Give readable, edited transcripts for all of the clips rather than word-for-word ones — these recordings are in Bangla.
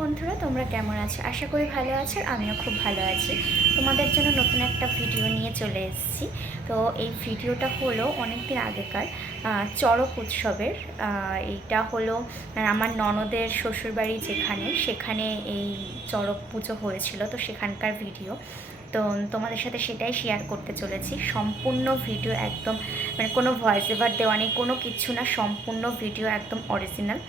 বন্ধুরা, তোমরা কেমন আছো? আশা করি ভালো আছো। আর আমিও খুব ভালো আছি। তোমাদের জন্য নতুন একটা ভিডিও নিয়ে চলে এসেছি। তো এই ভিডিওটা হলো অনেক দিন আগেকার চড়ক উৎসবের। এইটা হলো আমার ননদের শ্বশুরবাড়ি যেখানে, সেখানে এই চড়ক পুজো হয়েছিল, তো সেখানকার ভিডিও। তো তোমাদের সাথে সেটাই শেয়ার করতে চলেছি। সম্পূর্ণ ভিডিও একদম, মানে কোনো ভয়েস ওভার দেওয়া নেই, কোনো কিছু না, সম্পূর্ণ ভিডিও একদম অরিজিনাল।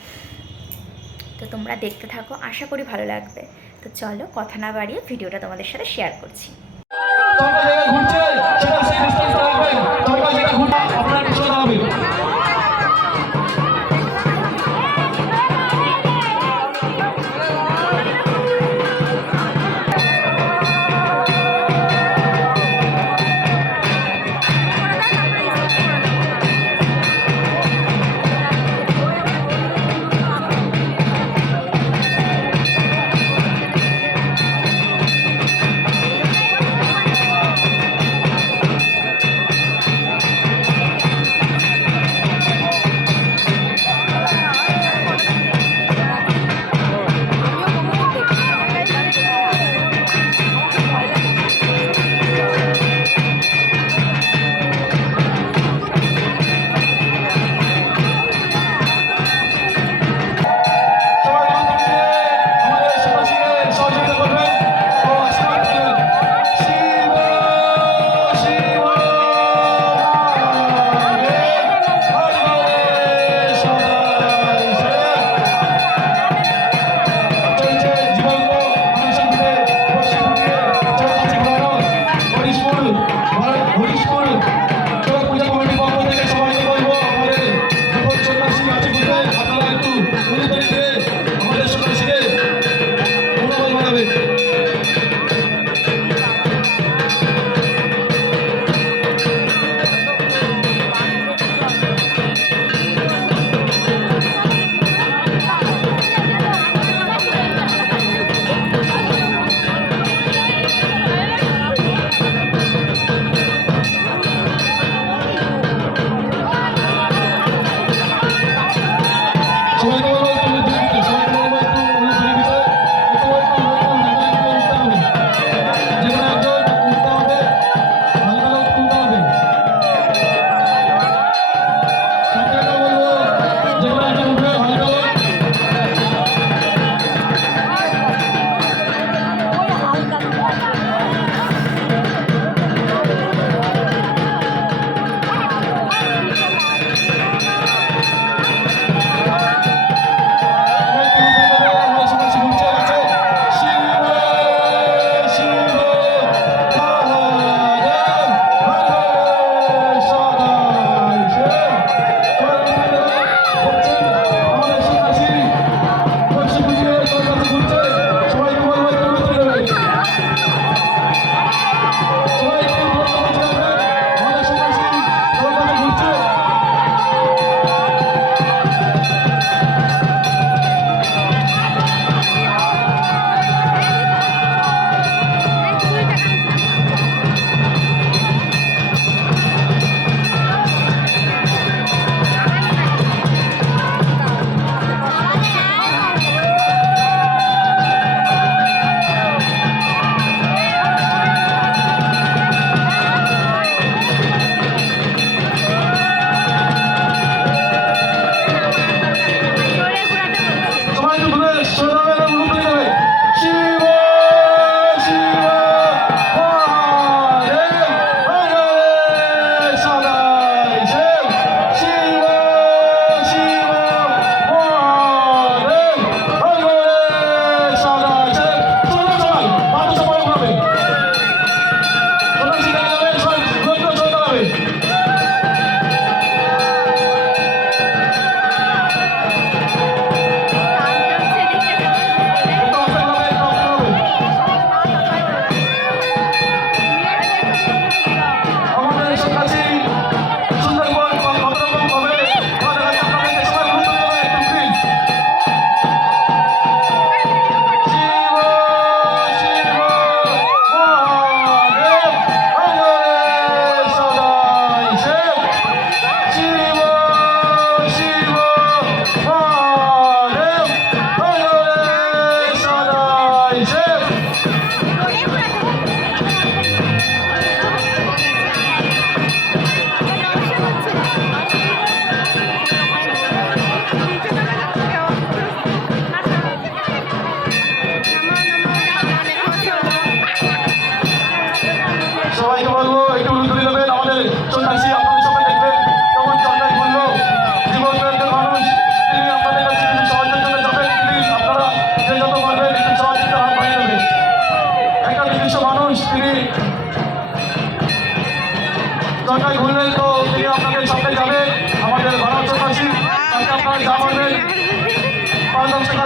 তো তোমরা দেখতে থাকো, আশা করি ভালো লাগবে। তো চলো কথা না বাড়িয়ে ভিডিওটা তোমাদের সাথে শেয়ার করছি।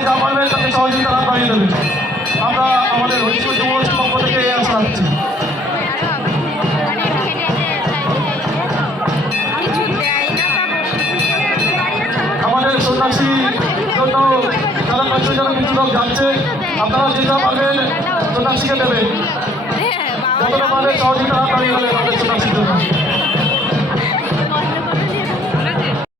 যা পারবেন তাকে সহযোগিতা হাত বাড়িয়ে দেবেন। আমরা আমাদের হরিশপুর যুব গোষ্ঠীর পক্ষ থেকে এই আশা রাখছি। আমাদের সন্ন্যাসী জন্য যারা কষ্টের জন্য কিছু লোক যাচ্ছে, আপনারা যেটা পারবেন সন্ন্যাসীকে দেবেন, যতটা পারবেন সহযোগিতা হাত বাড়িয়ে দেবেন আমাদের সন্ন্যাসীর জন্য।